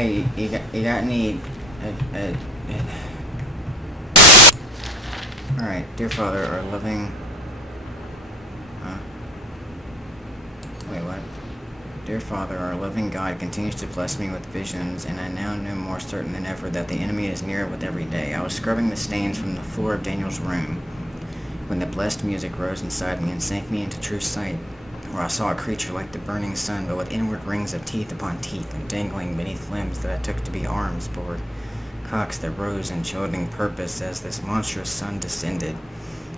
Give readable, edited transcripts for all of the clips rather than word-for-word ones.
Hey, you got any... Alright, dear Father, our loving... Wait, what? Dear Father, our loving God continues to bless me with visions, and I now know more certain than ever that the enemy is nearer with every day. I was scrubbing the stains from the floor of Daniel's room when the blessed music rose inside me and sank me into true sight, where I saw a creature like the burning sun, but with inward rings of teeth upon teeth, and dangling beneath limbs that I took to be arms, but were cocks that rose in chilling purpose as this monstrous sun descended.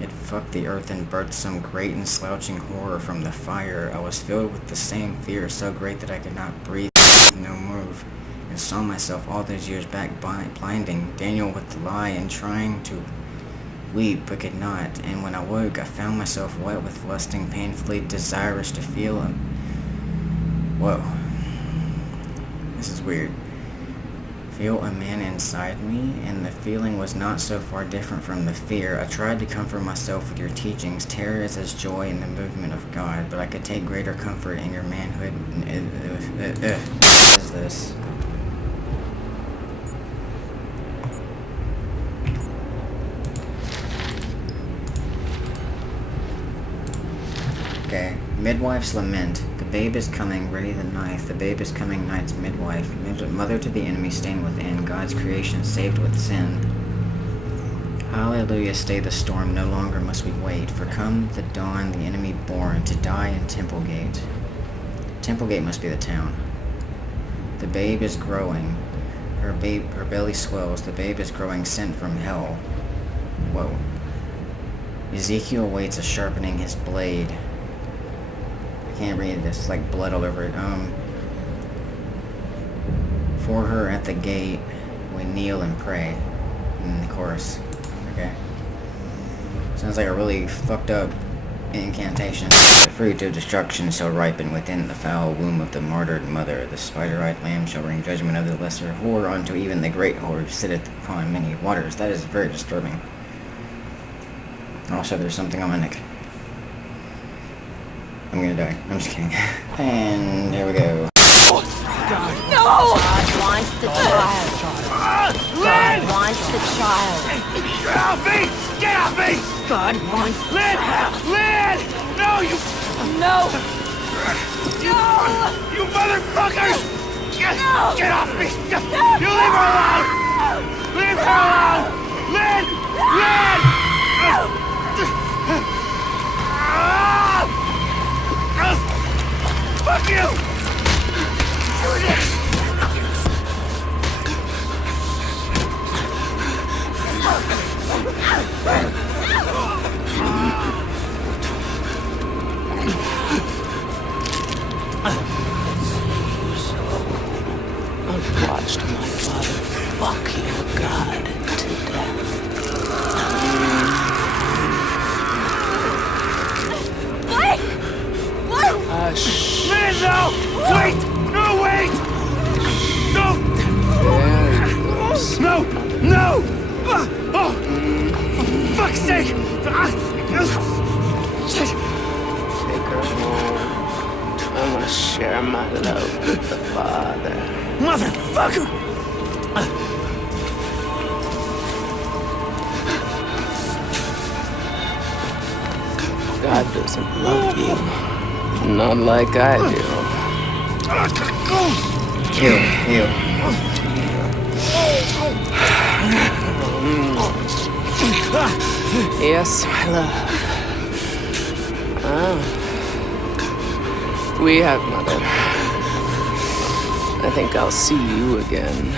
It fucked the earth and birthed some great and slouching horror from the fire. I was filled with the same fear, so great that I could not breathe, no move, and saw myself all those years back blinding Daniel with the lie and trying to weep but could not. And when I woke, I found myself wet with lusting, painfully desirous to feel him. Whoa. This is weird. Feel a man inside me, and the feeling was not so far different from the fear. I tried to comfort myself with your teachings. Terror is as joy in the movement of God, but I could take greater comfort in your manhood. What is this? Okay. Midwife's lament. The babe is coming, ready the knife. The babe is coming, night's midwife. Mother to the enemy, stained within. God's creation, saved with sin. Hallelujah, stay the storm. No longer must we wait. For come the dawn, the enemy born, to die in Templegate. Templegate must be the town. The babe is growing. Her belly swells. The babe is growing, sent from hell. Whoa. Ezekiel waits, a sharpening his blade. Can't read this, like blood all over it. For her at the gate we kneel and pray. In the chorus. Okay. Sounds like a really fucked up incantation. The fruit of destruction shall ripen within the foul womb of the martyred mother. The spider-eyed lamb shall bring judgment of the lesser whore unto even the great whore who sitteth upon many waters. That is very disturbing. Also, there's something on my neck. I'm gonna die. I'm just kidding. And here we go. God. No! God wants the child. God wants the child. Get off me! Get off me! God wants the child. Lynn! No, you... No! You motherfuckers! No! Get off me! No! You leave her alone! Leave her alone! Lynn! Lynn! Fuck you! I've watched my father fuck your God to death. Wait! Wait! Man, no! Wait! No, wait! Don't! No! No! Oh! For fuck's sake! Take her home. I want to share my love with the Father. Motherfucker! God doesn't love you. Not like I do. Ew. Yes, my love. Ah. We have, Mother. I think I'll see you again.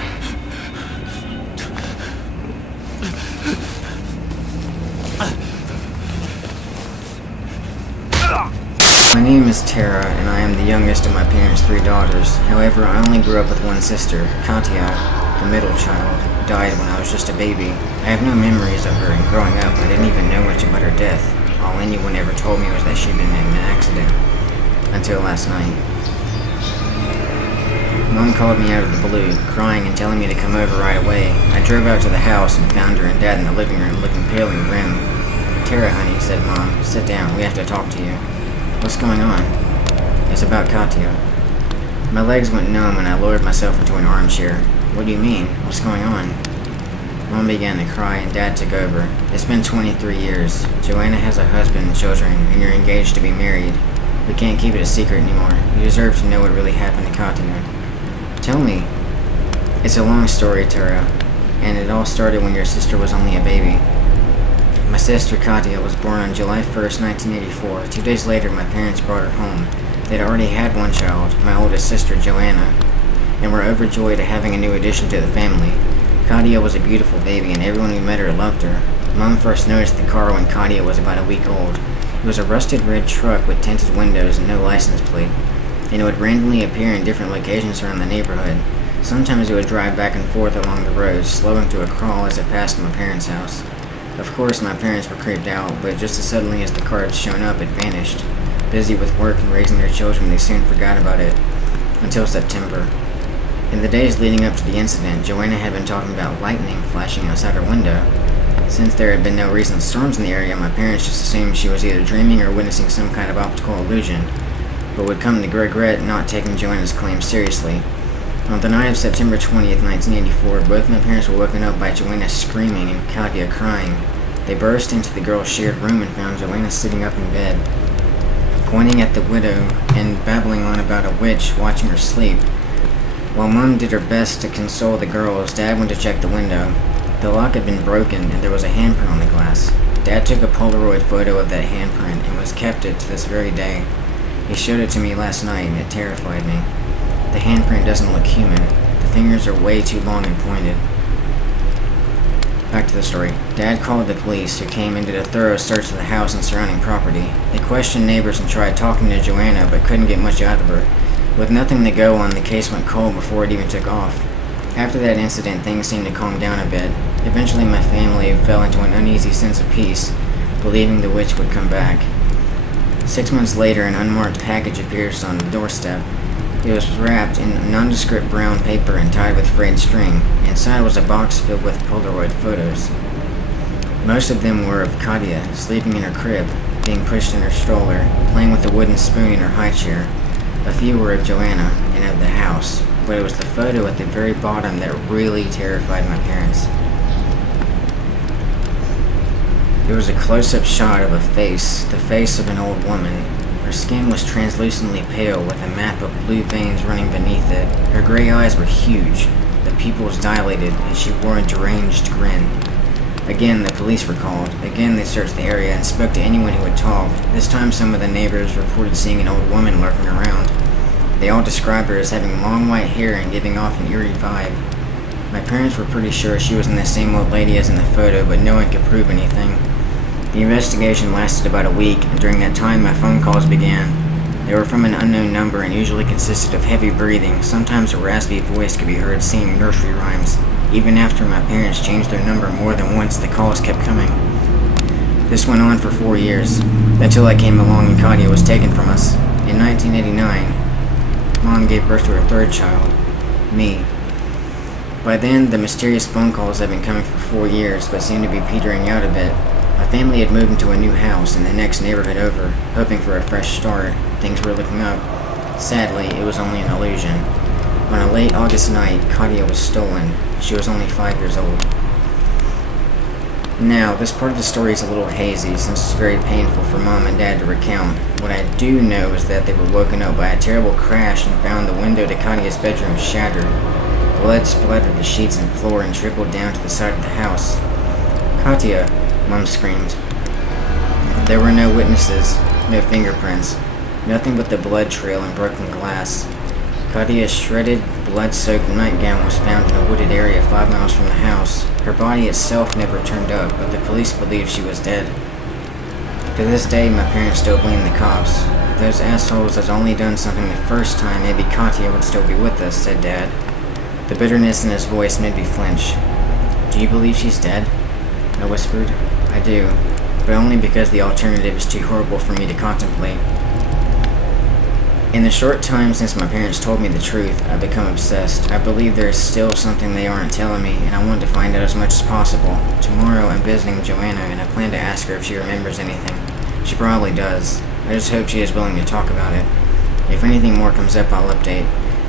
My name is Tara, and I am the youngest of my parents' 3 daughters. However, I only grew up with one sister, Katya, the middle child, who died when I was just a baby. I have no memories of her, and growing up, I didn't even know much about her death. All anyone ever told me was that she'd been in an accident. Until last night. Mom called me out of the blue, crying and telling me to come over right away. I drove out to the house and found her and Dad in the living room, looking pale and grim. Tara, honey, said Mom, sit down, we have to talk to you. What's going on? It's about Katya. My legs went numb and I lowered myself into an armchair. What do you mean? What's going on? Mom began to cry and Dad took over. It's been 23 years. Joanna has a husband and children, and you're engaged to be married. We can't keep it a secret anymore. You deserve to know what really happened to Katia. Tell me. It's a long story, Tara, and it all started when your sister was only a baby. My sister Katia was born on July 1st, 1984. 2 days later, my parents brought her home. They'd already had one child, my oldest sister, Joanna, and were overjoyed at having a new addition to the family. Katia was a beautiful baby, and everyone who met her loved her. Mom first noticed the car when Katia was about a week old. It was a rusted red truck with tinted windows and no license plate, and it would randomly appear in different locations around the neighborhood. Sometimes it would drive back and forth along the road, slowing to a crawl as it passed my parents' house. Of course, my parents were creeped out, but just as suddenly as the car had shown up, it vanished. Busy with work and raising their children, they soon forgot about it, until September. In the days leading up to the incident, Joanna had been talking about lightning flashing outside her window. Since there had been no recent storms in the area, my parents just assumed she was either dreaming or witnessing some kind of optical illusion, but would come to regret not taking Joanna's claims seriously. On the night of September 20th, 1984, both my parents were woken up by Joanna screaming and Katia crying. They burst into the girls' shared room and found Joanna sitting up in bed, pointing at the widow and babbling on about a witch watching her sleep. While Mom did her best to console the girls, Dad went to check the window. The lock had been broken and there was a handprint on the glass. Dad took a Polaroid photo of that handprint and was kept it to this very day. He showed it to me last night and it terrified me. The handprint doesn't look human. The fingers are way too long and pointed. Back to the story. Dad called the police, who came and did a thorough search of the house and surrounding property. They questioned neighbors and tried talking to Joanna, but couldn't get much out of her. With nothing to go on, the case went cold before it even took off. After that incident, things seemed to calm down a bit. Eventually, my family fell into an uneasy sense of peace, believing the witch would come back. 6 months later, an unmarked package appears on the doorstep. It was wrapped in nondescript brown paper and tied with frayed string. Inside was a box filled with Polaroid photos. Most of them were of Katia, sleeping in her crib, being pushed in her stroller, playing with a wooden spoon in her high chair. A few were of Joanna and of the house, but it was the photo at the very bottom that really terrified my parents. It was a close-up shot of a face, the face of an old woman. Her skin was translucently pale with a map of blue veins running beneath it. Her gray eyes were huge, the pupils dilated, and she wore a deranged grin. Again, the police were called. Again, they searched the area and spoke to anyone who would talk. This time, some of the neighbors reported seeing an old woman lurking around. They all described her as having long white hair and giving off an eerie vibe. My parents were pretty sure she was the same old lady as in the photo, but no one could prove anything. The investigation lasted about a week, and during that time, my phone calls began. They were from an unknown number and usually consisted of heavy breathing. Sometimes a raspy voice could be heard singing nursery rhymes. Even after my parents changed their number more than once, the calls kept coming. This went on for 4 years, until I came along and Katia was taken from us. In 1989, Mom gave birth to her third child, me. By then, the mysterious phone calls had been coming for 4 years, but seemed to be petering out a bit. My family had moved into a new house in the next neighborhood over, hoping for a fresh start. Things were looking up. Sadly, it was only an illusion. On a late August night, Katia was stolen. She was only 5 years old. Now, this part of the story is a little hazy since it's very painful for Mom and Dad to recount. What I do know is that they were woken up by a terrible crash and found the window to Katia's bedroom shattered. Blood splattered the sheets and floor and trickled down to the side of the house. "Katia!" Mom screamed. There were no witnesses, no fingerprints, nothing but the blood trail and broken glass. Katia's shredded, blood-soaked nightgown was found in a wooded area 5 miles from the house. Her body itself never turned up, but the police believe she was dead. To this day, my parents still blame the cops. If those assholes had only done something the first time, maybe Katia would still be with us, said Dad. The bitterness in his voice made me flinch. "Do you believe she's dead?" I whispered. "I do, but only because the alternative is too horrible for me to contemplate." In the short time since my parents told me the truth, I've become obsessed. I believe there is still something they aren't telling me, and I want to find out as much as possible. Tomorrow I'm visiting Joanna, and I plan to ask her if she remembers anything. She probably does. I just hope she is willing to talk about it. If anything more comes up, I'll update.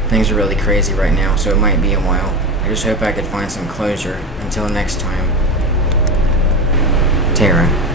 Things are really crazy right now, so it might be a while. I just hope I could find some closure. Until next time. Tara.